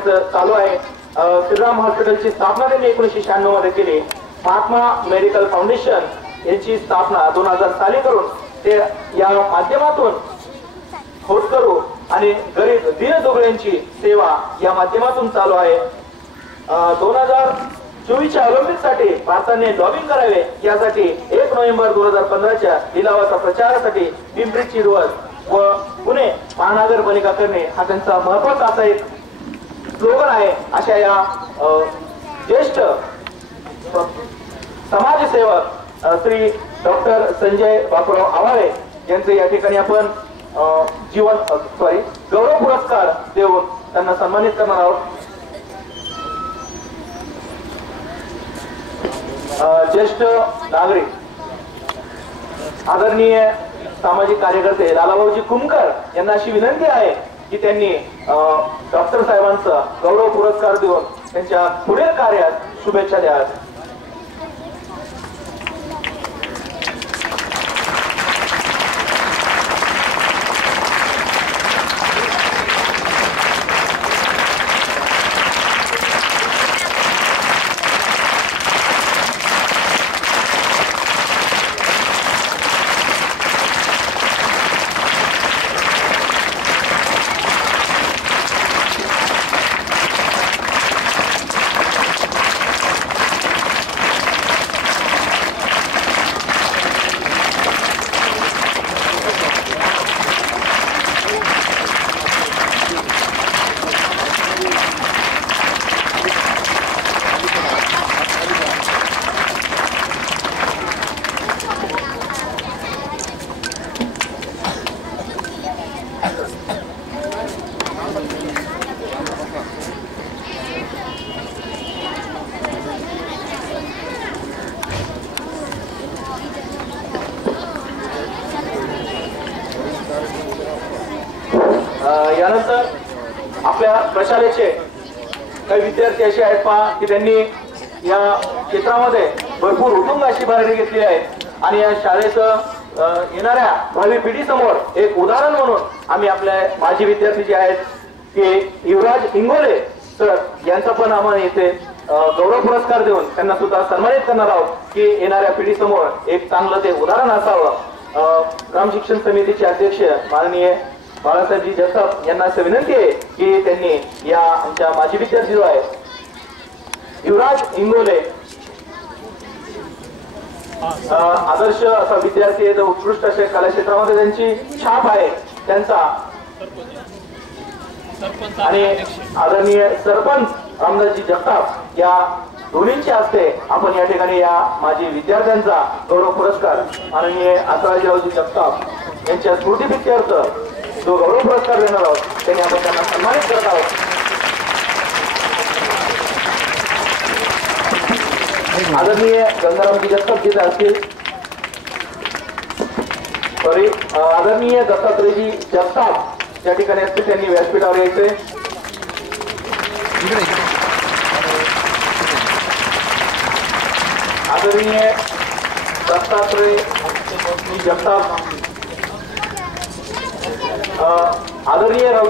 त्यांचं चालू आहे. श्रीराम हॉस्पिटलची स्थापना त्यांनी एकोणीसशे शहाण्णवमध्ये केली. महात्मा मेडिकल फाउंडेशन यांची स्थापना दोन हजार साली करून ते या माध्यमातून होतकरू आणि गरीब दीनदुबळ्यांची सेवा या माध्यमातून चालू आहे. दोन हजार चोवीसच्या ऑलिम्पिकसाठी भारताने लॉबिंग करावे यासाठी एक नोव्हेंबर दोन हजार पंधराच्या लिलावाचा प्रचारासाठी पिंपरी चिरवत व पुणे महानगरपालिका करणे हा त्यांचा महत्त्वाचा असा एक स्लोगन आहे अशा या ज्येष्ठ समाजसेवक श्री डॉक्टर संजय बापूराव आवाळे यांचे या ठिकाणी आपण जीवन सॉरी गौरव पुरस्कार देऊन त्यांना सन्मानित करणार आहोत. ज्येष्ठ नागरिक आदरणीय सामाजिक कार्यकर्ते लालाभाऊजी कुमकर यांना अशी विनंती आहे की त्यांनी डॉक्टर साहेबांचा गौरव पुरस्कार देऊन त्यांच्या पुढील कार्यात शुभेच्छा द्याव्यात. यानंतर आपल्या प्रशालेचे काही विद्यार्थी असे आहेत पहा की त्यांनी या क्षेत्रामध्ये भरपूर उतुंग अशी भरारी घेतली आहे. आणि या शाळेचं येणाऱ्या भावी पिढीसमोर एक उदाहरण म्हणून आम्ही आपल्या माजी विद्यार्थी जे आहेत की युवराज इंगोले सर यांचा पण आम्हाला येथे गौरव पुरस्कार देऊन त्यांना सुद्धा सन्मानित करणार आहोत की येणाऱ्या पिढीसमोर एक चांगलं ते उदाहरण असावं. ग्राम शिक्षण समितीचे अध्यक्ष माननीय बाळासाहेबजी जगताप यांना असं विनंती आहे की त्यांनी या आमच्या माजी विद्यार्थी जो आहे युवराज इंगोले आदर्श असा विद्यार्थी आहे तर उत्कृष्ट असे कलाक्षेत्रामध्ये त्यांची छाप आहे त्यांचा. आणि आदरणीय सरपंच रामदासजी जगताप या दोन्हींच्या असते आपण या ठिकाणी या माजी विद्यार्थ्यांचा गौरव पुरस्कार माननीय आसराजीरावजी जगताप यांच्या स्मृतीप्रित्यर्थ जो गौरव पुरस्कार देणार आहोत त्यांनी आपण त्यांना सन्मानित करत आहोत आदरणीय गंगारामजी जगताप असतील सॉरी आदरणीय दत्तात्रयजी जगताप या ठिकाणी असतील त्यांनी व्यासपीठावर यायचे आदरणीय दत्तात्रय जगताप आदरणीय राव